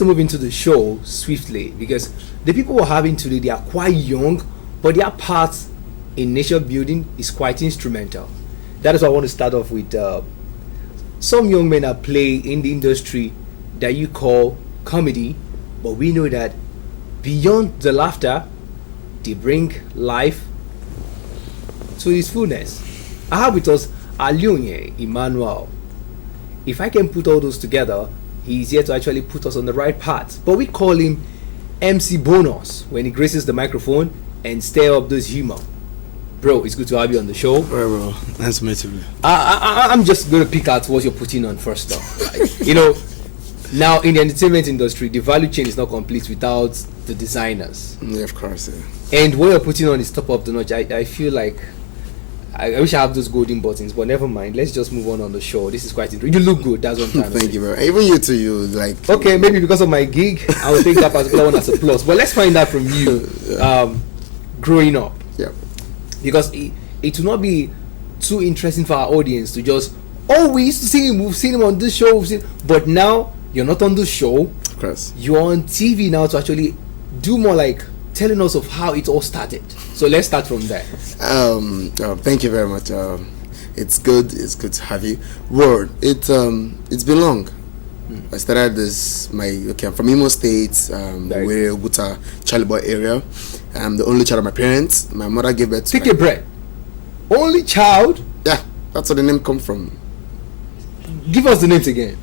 to move into the show swiftly because the people we're having today, they are quite young, but their part in nation building is quite instrumental. That is why I want to start off with some young men are playing in the industry that you call comedy, but we know that beyond the laughter, they bring life to its fullness. I have with us Alionye Emmanuel. If I can put all those together, he's here to actually put us on the right path. But we call him MC Bonus when he graces the microphone and stir up those humor. Bro, it's good to have you on the show. Right, bro. Nice to meet you. I'm just going to pick out what you're putting on first off. You know, now in the entertainment industry, the value chain is not complete without the designers. Yeah, of course. Yeah. And what you're putting on is top of the notch. I feel like I wish I have those golden buttons, but never mind. Let's just move on the show. This is quite interesting. You look good. That's what I'm trying to say. Thank you, bro. Even you too. You like. Okay, maybe because of my gig, I will take that particular one as a plus. But let's find out from you, growing up. Yeah. Because it will not be too interesting for our audience to just, we used to see him, we've seen him on this show, but now you're not on this show. Of course. You're on TV now to actually do more like telling us of how it all started. So let's start from there. Thank you very much. It's good to have you. It's been long. I started I'm from Imo State, where Oguta Charlie area. I'm the only child of my parents. My mother gave birth to Take a breath. Only child? Yeah, that's where the name come from. Give us the names again.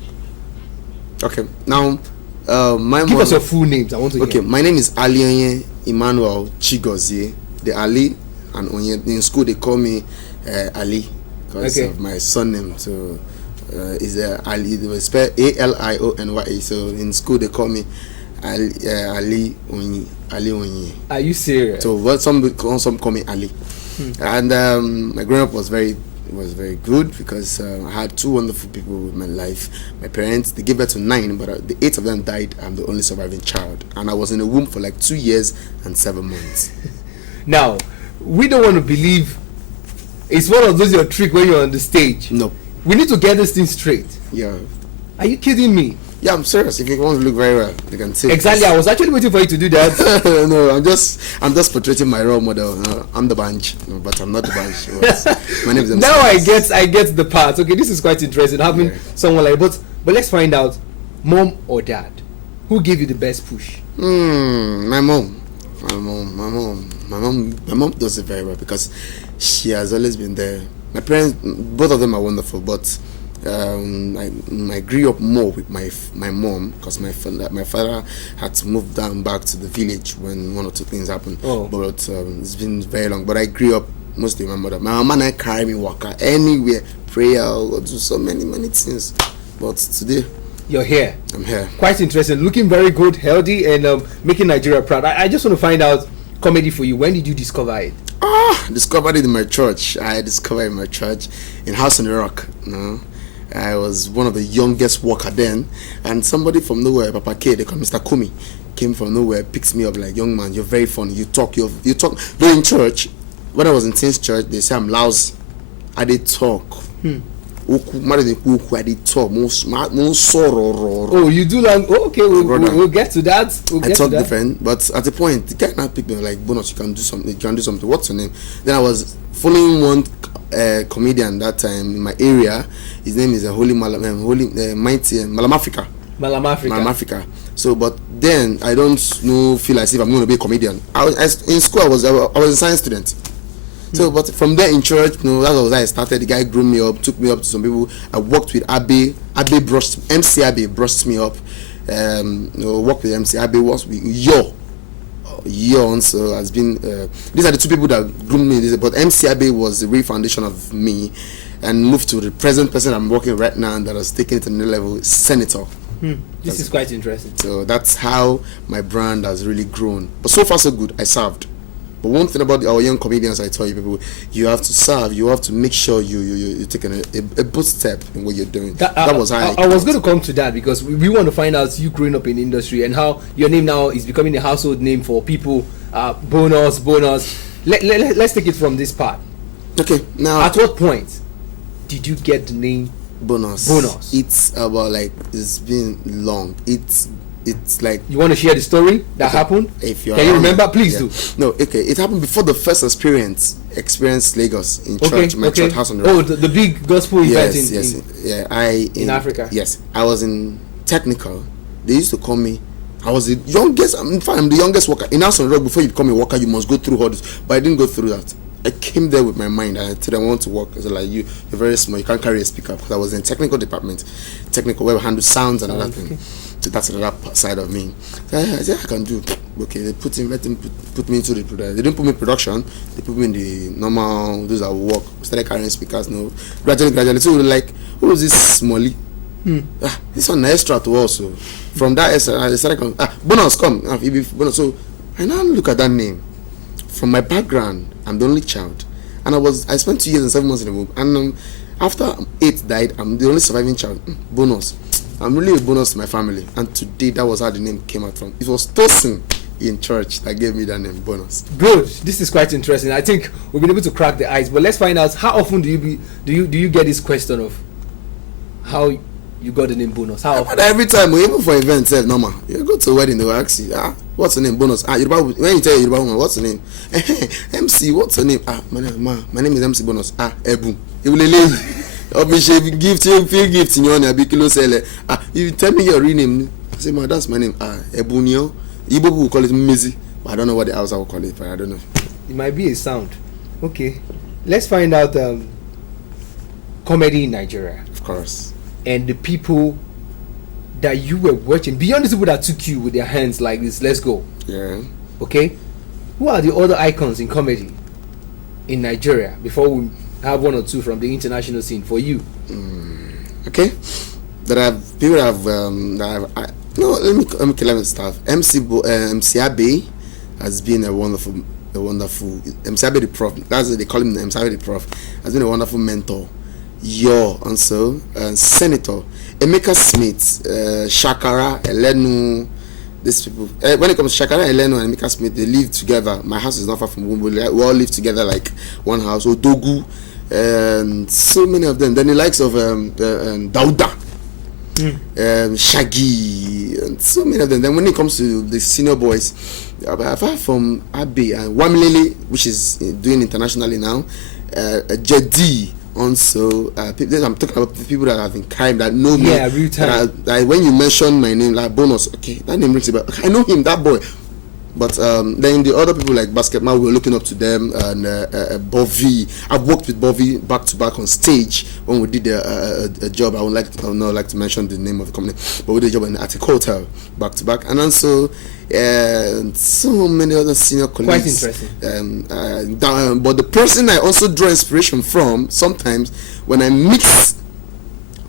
Okay, now give us your full names. I want to hear. My name is Alionye Emmanuel Chigozie. The Ali and Onye. In school they call me Ali because of my surname. So is Ali. They will spell Alionyye. So in school they call me Ali Onye. Ali Onye. Are you serious? So some call me Ali. And my growing up was very good because I had two wonderful people with my life. My parents, they gave birth to 9, but the 8 of them died. I'm the only surviving child, and I was in the womb for like 2 years and 7 months. Now, we don't want to believe it's one of those your trick when you're on the stage. No, we need to get this thing straight. Yeah. Are you kidding me? Yeah, I'm serious. If you want to look very well, you can say exactly. I was actually waiting for you to do that. No, I'm just portraying my role model. I'm the bunch, but I'm not the bunch. My name is now I get the part. Okay, this is quite interesting having someone like. But let's find out, mom or dad, who gave you the best push? My mom. My mom does it very well because she has always been there. My parents, both of them are wonderful, but I grew up more with my mom because my father had to move down back to the village when 1 or 2 things happened. But it's been very long. But I grew up mostly with my mother. My mama and I carry me waka anywhere, prayer, or do so many things. But today you're here. I'm here. Quite interesting. Looking very good, healthy, and making Nigeria proud. I just want to find out comedy for you. When did you discover it? Discovered it in my church. I discovered it in my church in House on the Rock. I was one of the youngest worker then, and somebody from nowhere, Papa K, they call Mr. Kumi, came from nowhere, picks me up like, young man, you're very funny. You talk. Though in church, when I was in Teens Church, they say I'm lousy. I did talk. I did talk. Oh, you do like? Okay, we'll get to that. I talk different, but at the point, the guy now picked me like, Bonus, you can do something. What's your name? Then I was following one comedian that time in my area. His name is Mighty Malam Africa. So, but then I don't feel as if I'm going to be a comedian. In school, I was a science student. So, but from there in church, that was how I started. The guy grew me up, took me up to some people. I worked with MC Abe brushed me up. Worked with MC Abe, was with Yo. So has been these are the two people that groomed me. But MC Abe was the real foundation of me, and moved to the present person I'm working right now, and that has taken it to another level, senator. This is quite interesting. So that's how my brand has really grown. But so far so good. I served. But one thing about our young comedians, I tell you people, you have to serve. You have to make sure you take a boot step in what you're doing. That was how I was going to come to that because we want to find out you growing up in the industry and how your name now is becoming a household name for people. Bonus. Let's take it from this part. Okay, now at what point did you get the name Bonus? It's about it's been long. it's like, You want to share the story that happened? if you Can you remember? Please do. No, okay. It happened before the first experience Lagos in church, my church house on the road. The big gospel event in Africa. Yes, I was in technical. They used to call me. I was the youngest. In fact, I'm the youngest worker in house on the road. Before you become a worker, you must go through all this. But I didn't go through that. I came there with my mind. I told them I want to work. I said, like, you're very small. You can't carry a speaker, because I was in technical department, where we handle sounds and other things. So that's another side of me. So I said, I can do. Okay, they put me into the production. They didn't put me in production. They put me in the normal, those that work. We started carrying speakers. No, gradually. So we were like, who is this Smalley? This one extra to also. From that extra, I started bonus come. Bonus. So I now look at that name. From my background, I'm the only child, and I spent 2 years and 7 months in the womb. And after 8 died, I'm the only surviving child. Bonus. I'm really a bonus to my family. And today, that was how the name came out from. It was Tosin in church that gave me that name, Bonus. Good. This is quite interesting. I think we've been able to crack the ice. But let's find out, how often do you get this question of how you got the name Bonus? How often? Every time, even for events, normal. You go to a wedding, they will ask you, what's the name? Bonus. When you tell Yoruba woman, what's the name? MC, what's the name? My name is MC Bonus. Ebu. It will allow you. Obviously, gift, you feel gift in your name. If you tell me your real name, I say, that's my name. Ebunio. Igbo will call it Mizi. But I don't know what the Hausa will call it, but I don't know. It might be a sound. Okay. Let's find out comedy in Nigeria. Of course. And the people that you were watching, beyond the people that took you with their hands like this, let's go. Yeah. Okay. Who are the other icons in comedy in Nigeria, before we have one or two from the international scene for you? Okay. There are people let me start. MC Abe has been a wonderful MC Abe the Prof. That's what they call him, MC Abe the Prof. Has been a wonderful mentor. Also Senator Emeka Smith, Shakara, Elenu, these people. When it comes to Shakara, Elenu, and Emeka Smith, they live together. My house is not far from Wumbo. We all live together like one house. Odogu, and so many of them. Then the likes of Dauda, Shaggy, and so many of them. Then when it comes to the senior boys, apart from Abe and Wamilele, which is doing internationally now, Jedi. Also, I'm talking about the people that have been kind, that know me. Yeah, real time. When you mention my name, like Bonus, okay, that name rings a bell. I know him, that boy. But then the other people like Basketball, we're looking up to them. And Bovi, I've worked with Bovi back to back on stage when we did a job. I would not like to mention the name of the company, but we did a job in the Attic Hotel back to back, and also so many other senior colleagues. Quite interesting. But the person I also draw inspiration from sometimes when I mix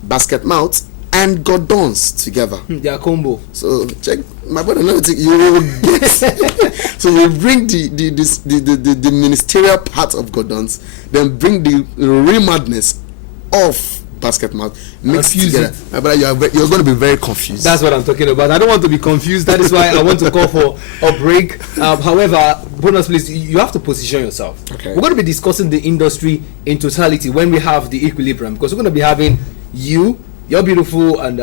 Basket Mouth and Gordons together. They are combo. So check my brother. You will get. So we bring the ministerial part of Gordons, then bring the real madness of Basket Mouth, mix together. My brother, you're going to be very confused. That's what I'm talking about. I don't want to be confused. That is why I want to call for a break. However, Bonus, please, you have to position yourself. Okay. We're going to be discussing the industry in totality when we have the equilibrium, because we're going to be having you, your beautiful and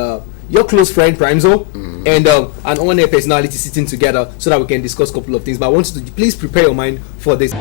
your close friend Primzo, and an on-air personality sitting together so that we can discuss a couple of things. But I want you to please prepare your mind for this.